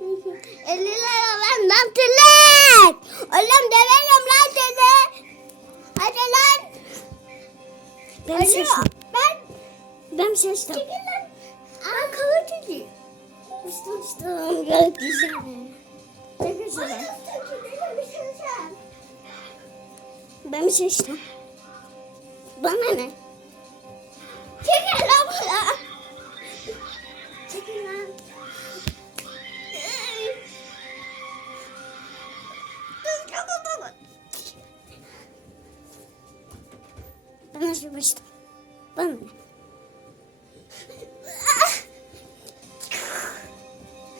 50 lira benden tülek. Oğlum döverim lan seni. Hadi lan. Ben Alo, seçtim. Ben Ben seçtim. çekil lan. Ben kalıcıyım. Uçtum uçtum. Gökyüzüne. Çekil şuradan. Ben seçtim. Bana ne? Ben seçtim. Bana ne?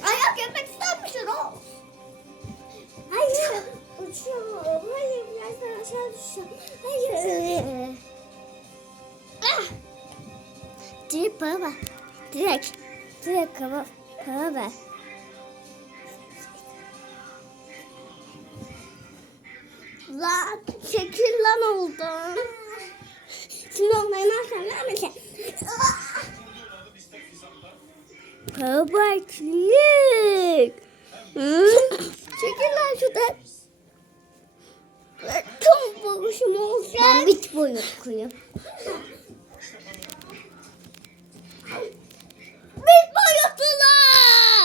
Ayak yemek ister misin o? Hayır. Uçuyorum. Hayır. Birazdan aşağı düşeceğim. Hayır. Ah! Direkt bana bak. Direkt. Direkt kaba. Kaba ver. Lan çekil lan oldu. Kabartlık. Hı? Çekil lan şuradan. Çok boğuşum olacak. Ben bit boyu koyayım.